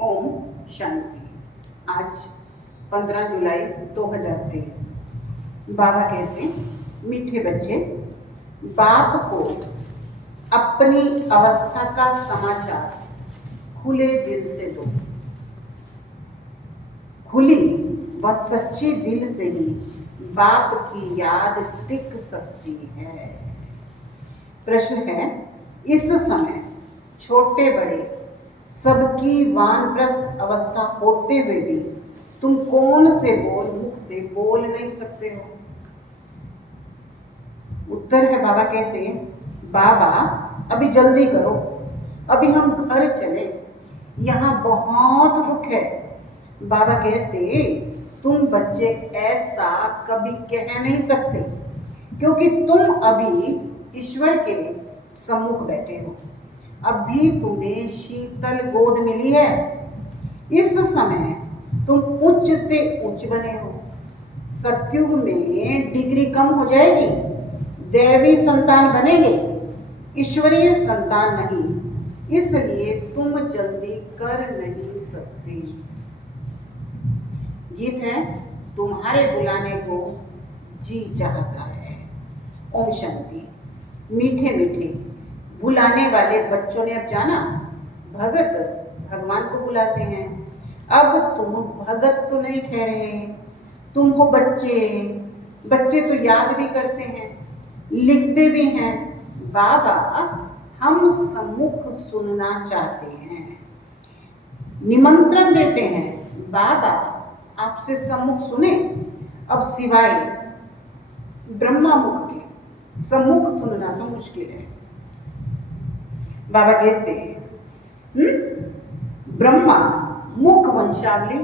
ओम शांति। आज 15 जुलाई 2023। बाबा कहते हैं, मीठे बच्चे, बाप को अपनी अवस्था का समाचार खुले दिल से दो। खुली व सच्ची दिल से ही बाप की याद टिक सकती है। प्रश्न है, इस समय छोटे बड़े सबकी वानप्रस्थ अवस्था होते हुए भी तुम कौन से मुख से बोल नहीं सकते हो? उत्तर है, बाबा कहते हैं, बाबा अभी जल्दी करो, अभी हम घर चले, यहाँ बहुत दुख है। बाबा कहते, तुम बच्चे ऐसा कभी कह नहीं सकते, क्योंकि तुम अभी ईश्वर के सम्मुख बैठे हो। अभी तुम्हें शीतल गोद मिली है। इस समय तुम उच्च से उच्च बने हो। सतयुग में डिग्री कम हो जाएगी, दैवी संतान बनेंगे, ईश्वरीय संतान नहीं। इसलिए तुम जल्दी कर नहीं सकते। गीत है, तुम्हारे बुलाने को जी चाहता है। ओम शांति। मीठे मीठे बुलाने वाले बच्चों ने अब जाना, भगत भगवान को बुलाते हैं। अब तुम भगत तो नहीं ठहरे, तुम हो बच्चे। बच्चे तो याद भी करते हैं, लिखते भी हैं। बाबा हम सम्मुख सुनना चाहते हैं, निमंत्रण देते हैं। बाबा आपसे सम्मुख सुने। अब सिवाय ब्रह्मा मुख के सम्मुख सुनना तो मुश्किल है। बाबा कहते हैं, ब्रह्मा मुख वंशावली,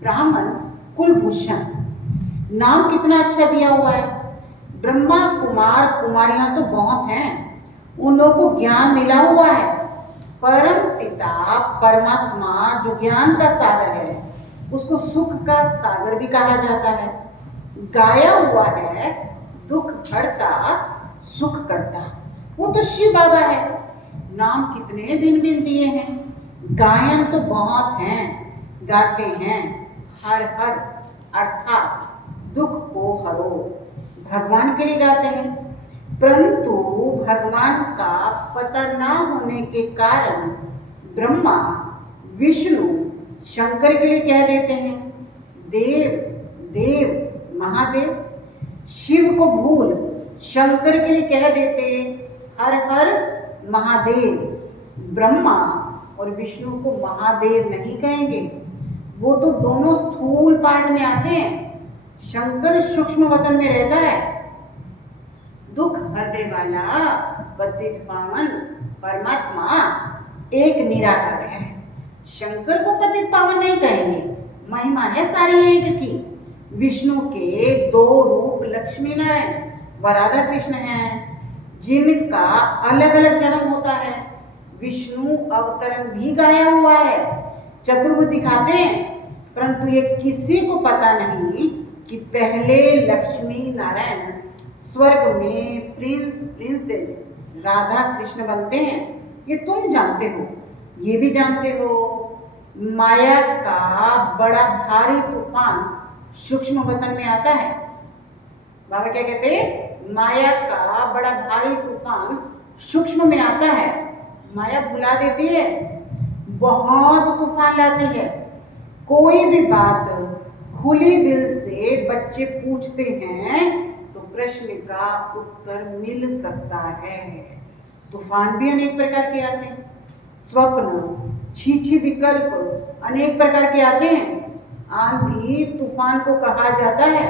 ब्राह्मण कुलभूषण। नाम कितना अच्छा दिया हुआ है। ब्रह्मा कुमार कुमारियां तो बहुत हैं, उन लोगों को ज्ञान मिला हुआ है। परम पिता परमात्मा जो ज्ञान का सागर है, उसको सुख का सागर भी कहा जाता है। गाया हुआ है, दुख हरता सुख करता, वो तो शिव बाबा है। नाम कितने भिन्न भिन्न दिए हैं, गायन तो बहुत हैं, गाते हैं हर हर अर्थात दुख को हरो, भगवान के लिए गाते हैं। परंतु भगवान का पता ना होने के कारण ब्रह्मा विष्णु शंकर के लिए कह देते हैं देव देव महादेव। शिव को भूल शंकर के लिए कह देते हर हर महादेव। ब्रह्मा और विष्णु को महादेव नहीं कहेंगे, वो तो दोनों स्थूल पाठ में आते हैं। शंकर सूक्ष्म वतन में रहता है। दुख हरने वाला पतित पावन परमात्मा एक निराकार है। शंकर को पतित पावन नहीं कहेंगे, महिमा है सारी एक की। विष्णु के दो रूप लक्ष्मी नारायण व राधा कृष्ण हैं, जिनका अलग अलग जन्म होता है। विष्णु अवतरण भी गाया हुआ है, चतुर्भुज दिखाते हैं, परंतु ये किसी को पता नहीं कि पहले लक्ष्मी नारायण स्वर्ग में प्रिंस प्रिंसेस राधा कृष्ण बनते हैं। ये तुम जानते हो, ये भी जानते हो। माया का बड़ा भारी तूफान सूक्ष्म वतन में आता है। बाबा क्या कहते हैं, माया का बड़ा भारी तूफान सूक्ष्म में आता है। माया भुला देती है, बहुत तूफान लाती है। कोई भी बात खुली दिल से बच्चे पूछते हैं तो प्रश्न का उत्तर मिल सकता है। तूफान भी अनेक प्रकार के आते हैं, स्वप्न छीछी विकल्प अनेक प्रकार के आते हैं। आंधी तूफान को कहा जाता है।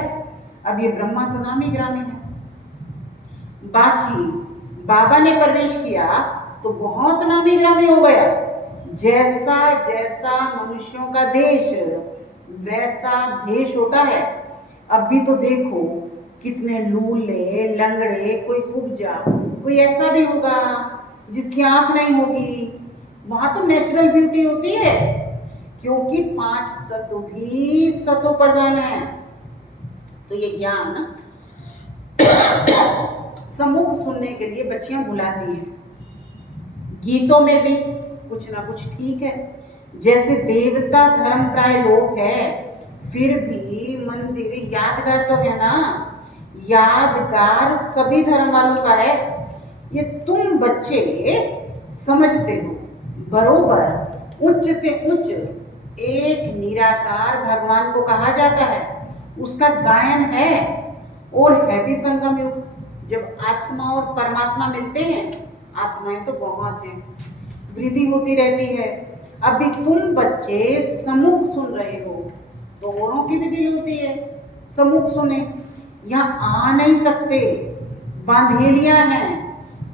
अब ये ब्रह्मा तो नामी ग्रामी है। बाकी बाबा ने प्रवेश किया तो बहुत नामी ग्रामी हो गया। जैसा जैसा मनुष्यों का देश वैसा भेष होता है। अब भी तो देखो कितने लूले लंगड़े, कोई कुब्जा, कोई ऐसा भी होगा जिसकी आंख नहीं होगी। वहां तो नेचुरल ब्यूटी होती है, क्योंकि 5 तत्व भी सतो प्रधान है। तो ये ज्ञान सम्मुख सुनने के लिए बच्चियां बुलाती हैं। गीतों में भी कुछ ना कुछ ठीक है, जैसे देवता धर्म प्राय लोप है, फिर भी मंदिर यादगार तो है ना। यादगार सभी धर्म वालों का है, ये तुम बच्चे समझते हो। बरोबर उच्च से उच्च एक निराकार भगवान को कहा जाता है, उसका गायन है। और है भी संगम युग, जब आत्मा और परमात्मा मिलते हैं। आत्माएं तो बहुत हैं, वृद्धि होती रहती है। अभी तुम बच्चे सम्मुख सुन रहे हो, तो औरों की भी दिल होती है सम्मुख सुने। यहाँ आ नहीं सकते, बांधेलियां हैं।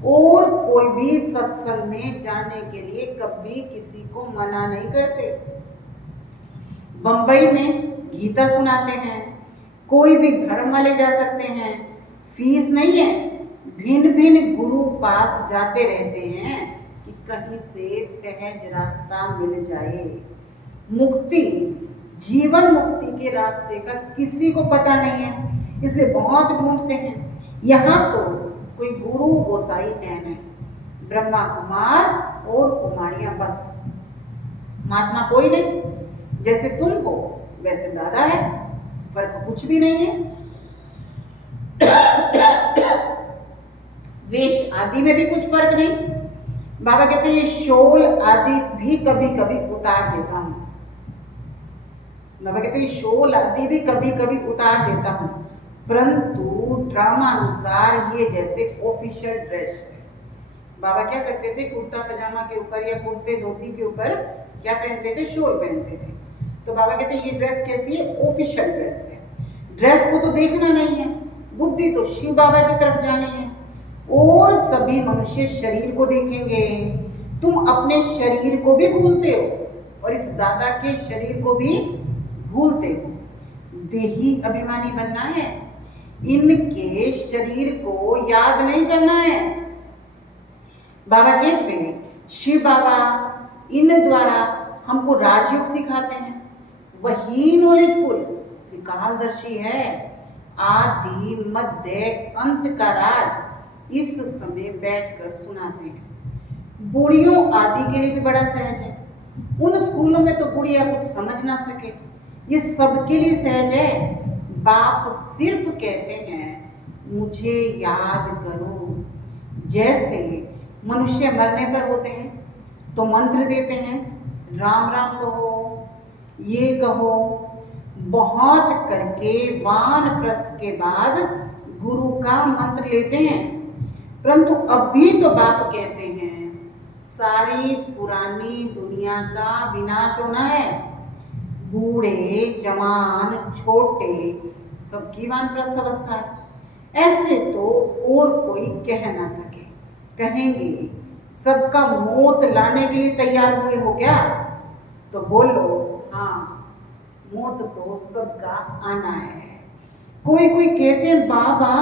और कोई भी सत्संग में जाने के लिए कभी किसी को मना नहीं करते। बंबई में गीता सुनाते हैं, कोई भी धर्म वाले जा सकते हैं, फीस नहीं है। भिन्न भिन्न गुरु पास जाते रहते हैं कि कहीं से सहज रास्ता मिल जाए। मुक्ति, जीवन मुक्ति के रास्ते का किसी को पता नहीं है, इसलिए बहुत ढूंढते हैं। यहाँ तो कोई गुरु गोसाई है नहीं, ब्रह्मा कुमार और कुमारियां बस, महात्मा कोई नहीं। जैसे तुम हो वैसे दादा है, फर्क कुछ भी नहीं है। वेश आदि में भी कुछ फर्क नहीं। बाबा कहते हैं ये शोल आदि भी कभी कभी उतार देता हूं। बाबा कहते हैं शोल आदि भी कभी कभी उतार देता हूं, परंतु ड्रामा अनुसार ये जैसे ऑफिशियल ड्रेस है। बाबा क्या करते थे, कुर्ता पजामा के ऊपर या कुर्ते धोती के ऊपर क्या पहनते थे, शोल पहनते थे। तो बाबा कहते हैं ये ड्रेस कैसी है, ऑफिशियल ड्रेस है। ड्रेस को तो देखना नहीं है, बुद्धि तो शिव बाबा की तरफ जानी है। और सभी मनुष्य शरीर को देखेंगे। तुम अपने शरीर को भी भूलते हो और इस दादा के शरीर को भी भूलते हो। देही अभिमानी बनना है, इनके शरीर को याद नहीं करना है। बाबा कहते हैं शिव बाबा इन द्वारा हमको राजयोग सिखाते हैं। वही नॉलेजफुल त्रिकालदर्शी है। आदि मध्य अंत का राज इस समय बैठकर सुनाते हैं। बूढ़ियों आदि के लिए भी बड़ा सहज है। उन स्कूलों में तो बुढ़िया कुछ समझ ना सके, ये सबके लिए सहज है। बाप सिर्फ कहते हैं मुझे याद करो। जैसे मनुष्य मरने पर होते हैं तो मंत्र देते हैं, राम राम कहो, ये कहो। बहुत करके वानप्रस्थ के बाद गुरु का मंत्र लेते हैं। परंतु अभी तो बाप कहते हैं सारी पुरानी दुनिया का विनाश होना है। बूढ़े जवान छोटे सबकी वानप्रस्थ अवस्था है। ऐसे तो और कोई कह ना सके। कहेंगे सबका मौत लाने के लिए तैयार हुए हो क्या? तो बोलो हाँ, मौत तो सबका आना है। कोई कोई कहते हैं बाबा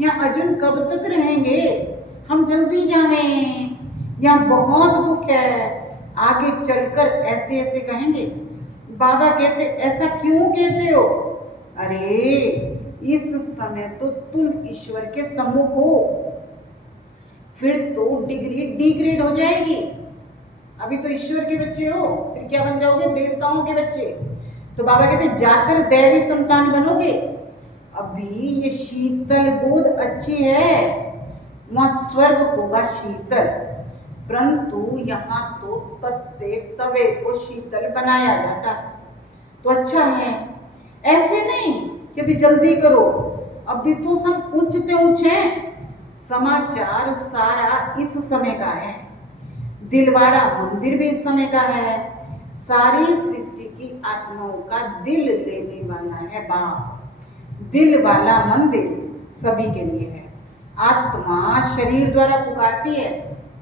यहाँ अर्जुन कब तक रहेंगे, हम जल्दी जाएं, यहाँ बहुत दुख है, आगे चलकर ऐसे ऐसे कहेंगे। बाबा कहते ऐसा क्यों कहते हो? अरे इस समय तो तुम ईश्वर के सम्मुख हो, फिर तो डिग्री डिग्रेड हो जाएगी। अभी तो ईश्वर के बच्चे हो, फिर क्या बन जाओगे? देवताओं के बच्चे। तो बाबा कहते जाकर दैवी संतान बनोगे। अभी ये शीतल गोद अच्छी है, वहां स्वर्ग होगा शीतल, परंतु यहाँ तो तत्ते तवे को शीतल बनाया जाता है, तो अच्छा है। ऐसे नहीं कि अभी जल्दी करो, अभी तो हम ऊंचते ऊंचे हैं। समाचार सारा इस समय का है, दिलवाड़ा मंदिर भी इस समय का है। सारी सृष्टि की आत्माओं का दिल लेने वाला है बाप। दिल वाला मंदिर सभी के लिए है। आत्मा शरीर द्वारा पुकारती है,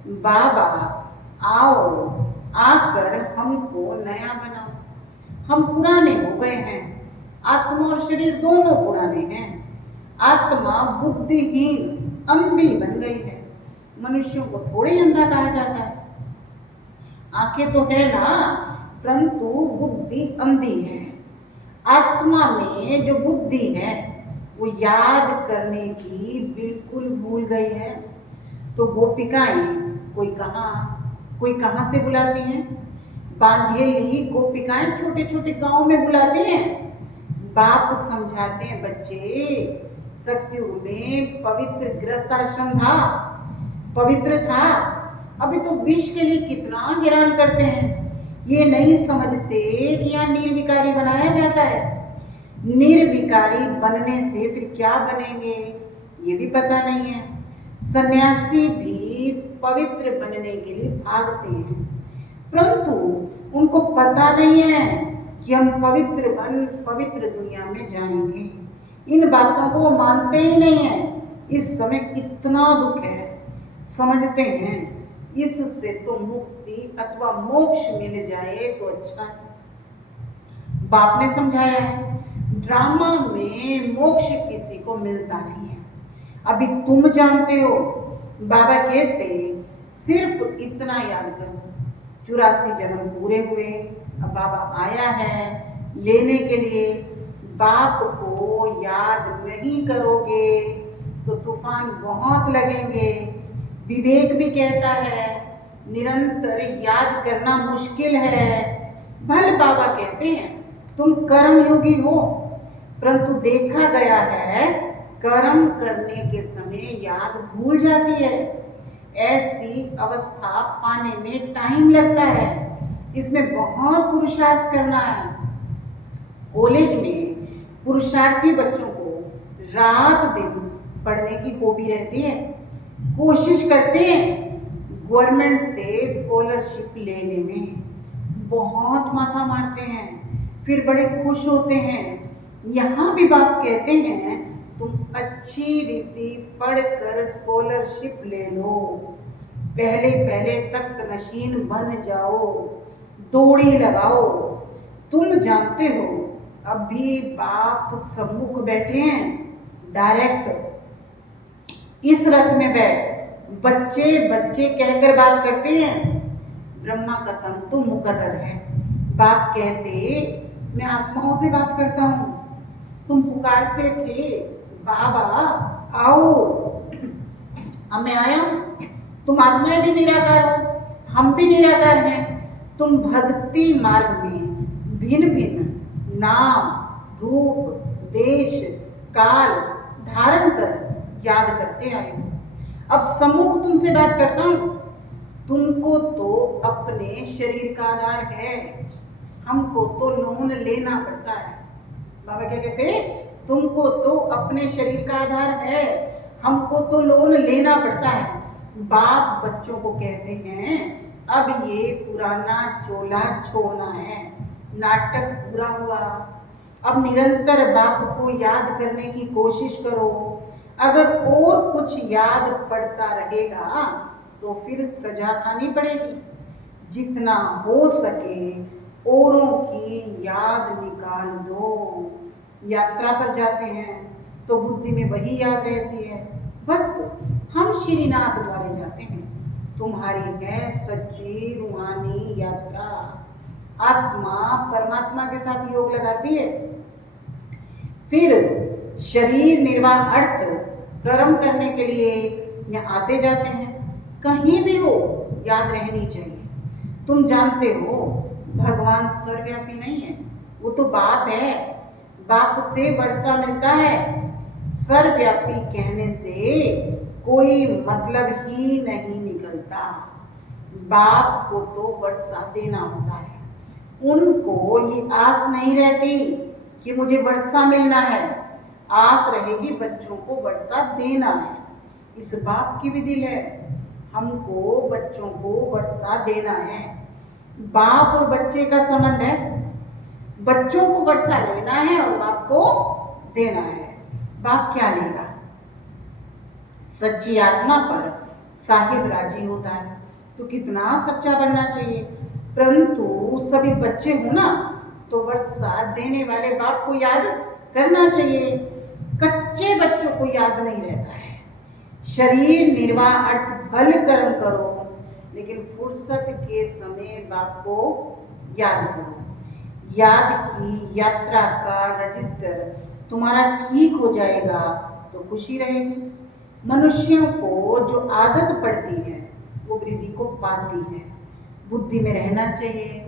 बाबा आओ, आकर हमको नया बनाओ। हम पुराने हो गए हैं, आत्मा और शरीर दोनों पुराने हैं। आत्मा बुद्धिहीन अंधी बन गई है। मनुष्यों को थोड़े अंधा कहा जाता है, आंखें तो है ना, परंतु बुद्धि अंधी है। आत्मा में जो बुद्धि है वो याद करने की बिल्कुल भूल गई है। तो गोपिकाएं कोई कहाँ से बुलाती हैं, बांधेली गोपिकाएं छोटे छोटे गांव में बुलाते हैं। बाप समझाते हैं, बच्चे सतयुग में पवित्र गृहस्थाश्रम था, पवित्र था। अभी तो विष के लिए कितना हैरान करते हैं। ये नहीं समझते कि यहाँ निर्विकारी बनाया जाता है। निर्विकारी बनने से फिर क्या बनेंगे ये भी पता नहीं है। सन्यासी भी पवित्र बनने के लिए भागते हैं, परंतु उनको पता नहीं है कि हम पवित्र दुनिया में जाएंगे। इन बातों को वो मानते ही नहीं है। इस समय इतना दुख है, समझते हैं इससे तो मुक्ति अथवा मोक्ष मिल जाए तो अच्छा है। बाप ने समझाया है, ड्रामा में मोक्ष किसी को मिलता नहीं है। अभी तुम जानते हो, बाबा कहते सिर्फ इतना याद करो, 84 जन्म पूरे हुए, अब बाबा आया है लेने के लिए। बाप को याद नहीं करोगे तो तूफान बहुत लगेंगे। विवेक भी कहता है निरंतर याद करना मुश्किल है। भले बाबा कहते हैं तुम कर्म योगी हो, परंतु देखा गया है कर्म करने के समय याद भूल जाती है। ऐसी अवस्था पाने में टाइम लगता है, इसमें बहुत पुरुषार्थ करना है। कॉलेज में पुरुषार्थी बच्चों को रात दिन पढ़ने की हॉबी रहती है, कोशिश करते हैं गवर्नमेंट से स्कॉलरशिप लेने में, बहुत माथा मारते हैं, फिर बड़े खुश होते हैं। यहाँ भी बाप कहते हैं तुम अच्छी रीति पढ़कर स्कॉलरशिप ले लो, पहले तक नशीन बन जाओ, दौड़ी लगाओ। तुम जानते हो अभी बाप सम्मुख बैठे हैं, डायरेक्ट इस रथ में बैठ बच्चे बच्चे कहकर बात करते हैं। ब्रह्मा का तंतु मुकर्रर है। बाप कहते मैं आत्माओं से बात करता हूँ। तुम पुकारते थे बाबा आओ, अब मैं आया। तुम आत्माएं भी निराकार हो, हम भी निराकार हैं। तुम भक्ति मार्ग में भिन्न भिन्न नाम रूप देश काल धारण कर याद करते आए हो। अब सम्मुख तुमसे बात करता हूँ। तुमको तो अपने शरीर का आधार है, हमको तो लोन लेना पड़ता है। बाबा क्या कहते हैं, तुमको तो अपने शरीर का आधार है, हमको तो लोन लेना पड़ता है। बाप बच्चों को कहते हैं अब ये पुराना चोला छोड़ना है, नाटक पूरा हुआ। अब निरंतर बाप को याद करने की कोशिश करो। अगर और कुछ याद पड़ता रहेगा तो फिर सजा खानी पड़ेगी। जितना हो सके औरों की याद निकाल दो। यात्रा पर जाते हैं तो बुद्धि में वही याद रहती है, बस हम श्रीनाथ द्वारे जाते हैं। तुम्हारी है सच्ची रूहानी यात्रा। आत्मा परमात्मा के साथ योग लगाती है। फिर शरीर निर्वाह अर्थ कर्म करने के लिए यहाँ आते जाते हैं। कहीं भी हो याद रहनी चाहिए। तुम जानते हो भगवान सर्वव्यापी नहीं है, वो तो बाप है। बाप से वर्षा मिलता है। सर्वव्यापी कहने से कोई मतलब ही नहीं निकलता। बाप को तो वर्षा देना होता है। उनको ये आस नहीं रहती कि मुझे वर्षा मिलना है, आस रहेगी बच्चों को वर्षा देना है। इस बाप की भी दिल है, हमको बच्चों को वर्षा देना है। बाप और बच्चे का संबंध है, बच्चों को वर्षा लेना है और बाप को देना है। बाप क्या लेगा? सच्ची आत्मा पर साहिब राजी होता है तो कितना सच्चा बनना चाहिए। परंतु सभी बच्चे हो ना, तो वर्षा देने वाले बाप को याद करना चाहिए। कच्चे बच्चों को याद नहीं रहता है। शरीर निर्वाह अर्थ भल कर्म करो, लेकिन फुर्सत के समय बाप को याद करो। याद की यात्रा का रजिस्टर तुम्हारा ठीक हो जाएगा तो खुशी रहेगी। मनुष्यों को जो आदत पड़ती है वो वृद्धि को पाती है। बुद्धि में रहना चाहिए,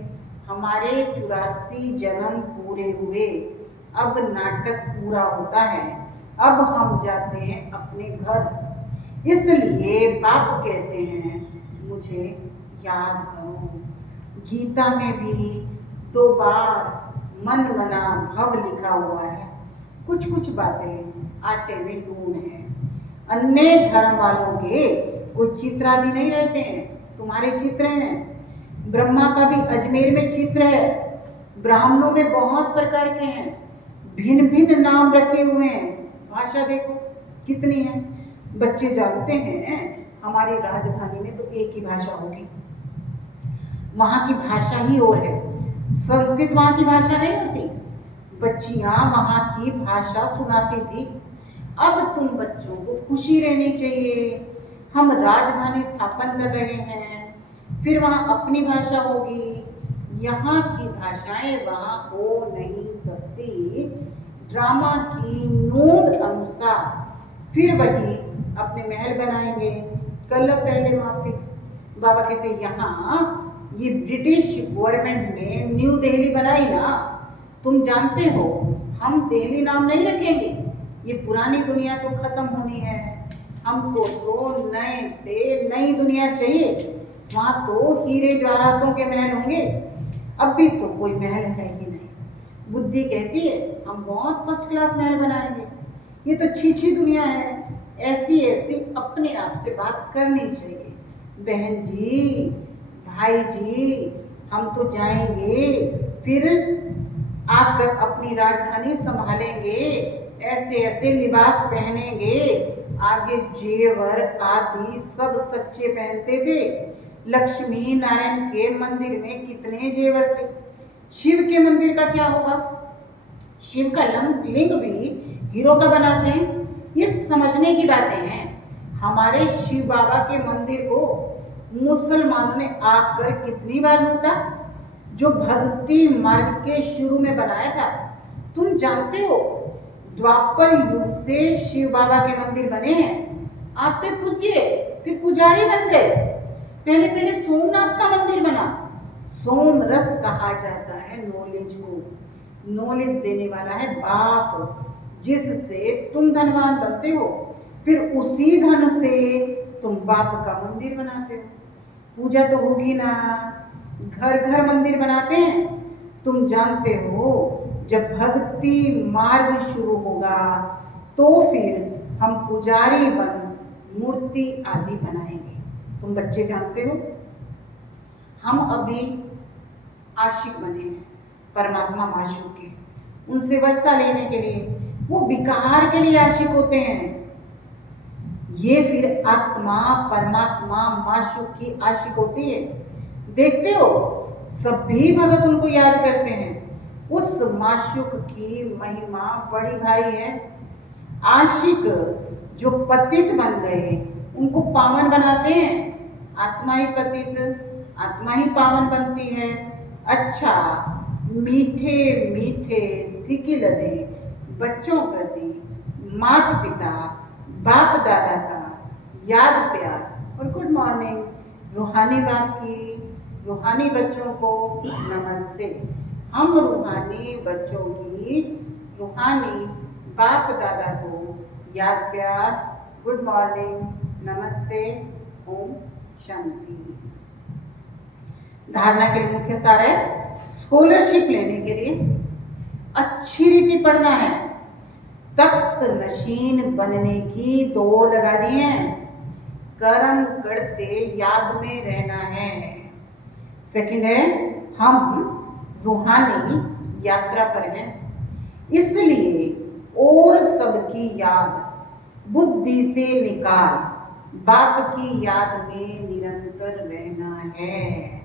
हमारे 84 जन्म पूरे हुए, अब नाटक पूरा होता है, अब हम जाते हैं अपने घर। इसलिए बाप कहते हैं मुझे याद करो। गीता में भी 2 बार मन मना भव लिखा हुआ है। कुछ कुछ बातें आटे में नून है। अन्य धर्म वालों के कोई चित्र आदि नहीं रहते हैं, तुम्हारे चित्र हैं। ब्रह्मा का भी अजमेर में चित्र है। ब्राह्मणों में बहुत प्रकार के हैं, भिन्न भिन्न नाम रखे हुए हैं। भाषा देखो कितनी है। बच्चे जानते हैं हमारी राजधानी में तो एक ही भाषा होगी, वहां की भाषा ही और है। संस्कृत वहां की भाषा नहीं होती, बच्चियां वहां की भाषा सुनाती थी। अब तुम बच्चों को खुशी रहनी चाहिए, हम राजधानी स्थापन कर रहे हैं, फिर वहां अपनी भाषा होगी। यहाँ की भाषाएं वहां हो नहीं सकती। ड्रामा की नोट अनुसार फिर वही अपने महल बनाएंगे। कल पहले माफी बाबा कहते यहाँ ये ब्रिटिश गवर्नमेंट ने न्यू दिल्ली बनाई ना, तुम जानते हो हम दिल्ली नाम नहीं रखेंगे। ये पुरानी दुनिया तो खत्म होनी है, हमको तो नई दुनिया चाहिए। वहां तो हीरे जवाहरातों के महल होंगे, अब भी तो कोई महल है ही नहीं। बुद्धि कहती है हम बहुत फर्स्ट क्लास महल बनाएंगे। ये तो छी दुनिया है। ऐसी अपने आप से बात करनी चाहिए। बहन जी, भाई जी, हम तो जाएंगे, फिर आकर अपनी राजधानी संभालेंगे, ऐसे लिबास पहनेंगे। आगे जेवर आदि सब सच्चे पहनते थे। लक्ष्मी नारायण के मंदिर में कितने जेवर थे। शिव के मंदिर का क्या होगा? शिव का लिंग भी हीरो का बनाते हैं। ये समझने की बातें हैं। हमारे शिव बाबा के मंदिर को मुसलमानों ने आकर कितनी बार लूटा, जो भक्ति मार्ग के शुरू में बनाया था। तुम जानते हो द्वापर युग से शिव बाबा के मंदिर बने हैं। आप पे पूजिए, फिर पुजारी बन गए। पहले सोमनाथ का मंदिर बना। सोम रस कहा जाता है नॉलेज को। नॉलेज देने वाला है बाप, जिससे तुम धनवान बनते हो, फिर उसी धन से तुम बाप का मंदिर बनाते हो। पूजा तो होगी ना, घर घर मंदिर बनाते हैं। तुम जानते हो जब भक्ति मार्ग शुरू होगा तो फिर हम पुजारी बन मूर्ति आदि बनाएंगे। तुम बच्चे जानते हो हम अभी आशिक बने हैं परमात्मा माशूक के, उनसे वर्षा लेने के लिए। वो विकार के लिए आशिक होते हैं। ये फिर आत्मा परमात्मा माशूक की आशिक होती है। देखते हो सभी भगत उनको याद करते हैं। उस माशूक की महिमा बड़ी भारी है। आशिक जो पतित बन गए उनको पावन बनाते हैं। आत्मा ही पतित, आत्मा ही पावन बनती है। अच्छा, मीठे मीठे सिकिल दे बच्चों प्रति माता पिता बाप दादा का याद प्यार और गुड मॉर्निंग। रूहानी बाप की रूहानी बच्चों को नमस्ते। हम रूहानी बच्चों की रूहानी बाप दादा को याद प्यार, गुड मॉर्निंग, नमस्ते, ओम शांति। धारणा के लिए मुख्य सार है, स्कॉलरशिप लेने के लिए अच्छी रीति पढ़ना है, तख्त नशीन बनने की दौड़ लगानी है, कर्म करते याद में रहना है। सेकंड है, हम रूहानी यात्रा पर हैं, इसलिए और सबकी याद बुद्धि से निकाल बाप की याद में निरंतर रहना है।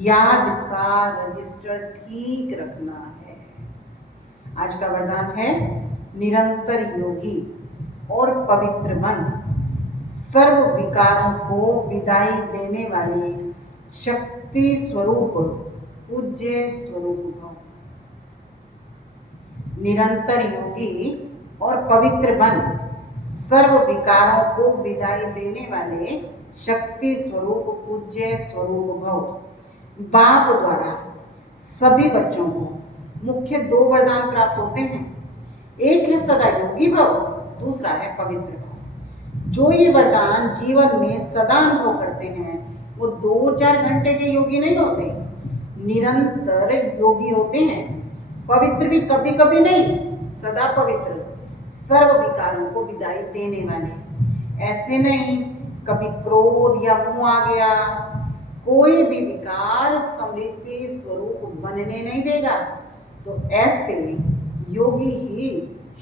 याद का रजिस्टर ठीक रखना है। आज का वरदान है, निरंतर योगी और पवित्र बन, सर्व विकारों को विदाई देने वाले शक्ति स्वरूप पूज्य स्वरूप भव। निरंतर योगी और पवित्र बन, सर्व विकारों को विदाई देने वाले शक्ति स्वरूप पूज्य स्वरूप भव। बाप द्वारा सभी बच्चों को मुख्य 2 वरदान प्राप्त होते हैं। एक है सदा योगी भव, दूसरा है पवित्र भव। जो ये वरदान जीवन में सदा अनुभव करते हैं वो 2-4 घंटे के योगी नहीं होते, निरंतर योगी होते हैं। पवित्र भी कभी कभी नहीं, सदा पवित्र, सर्व विकारों को विदाई देने वाले। ऐसे नहीं कभी क्रोध या मोह आ गया, कोई भी विकार समृद्धि स्वरूप बनने नहीं देगा। तो ऐसे योगी ही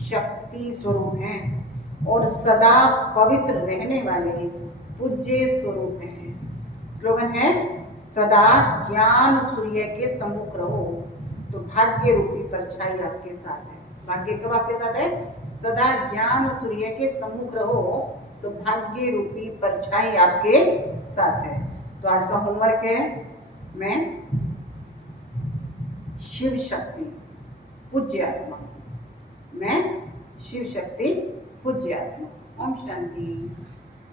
शक्ति स्वरूप हैं और सदा पवित्र रहने वाले पूज्य स्वरूप हैं। स्लोगन है सदा ज्ञान सूर्य के सम्मुख रहो तो भाग्य रूपी परछाई आपके साथ है। भाग्य कब आपके साथ है? सदा ज्ञान सूर्य के सम्मुख रहो तो भाग्य रूपी परछाई आपके साथ है। तो आज का होमवर्क है, मैं शिव शक्ति पूज्य आत्मा, मैं शिव शक्ति पूज्य आत्मा। ओम शांति।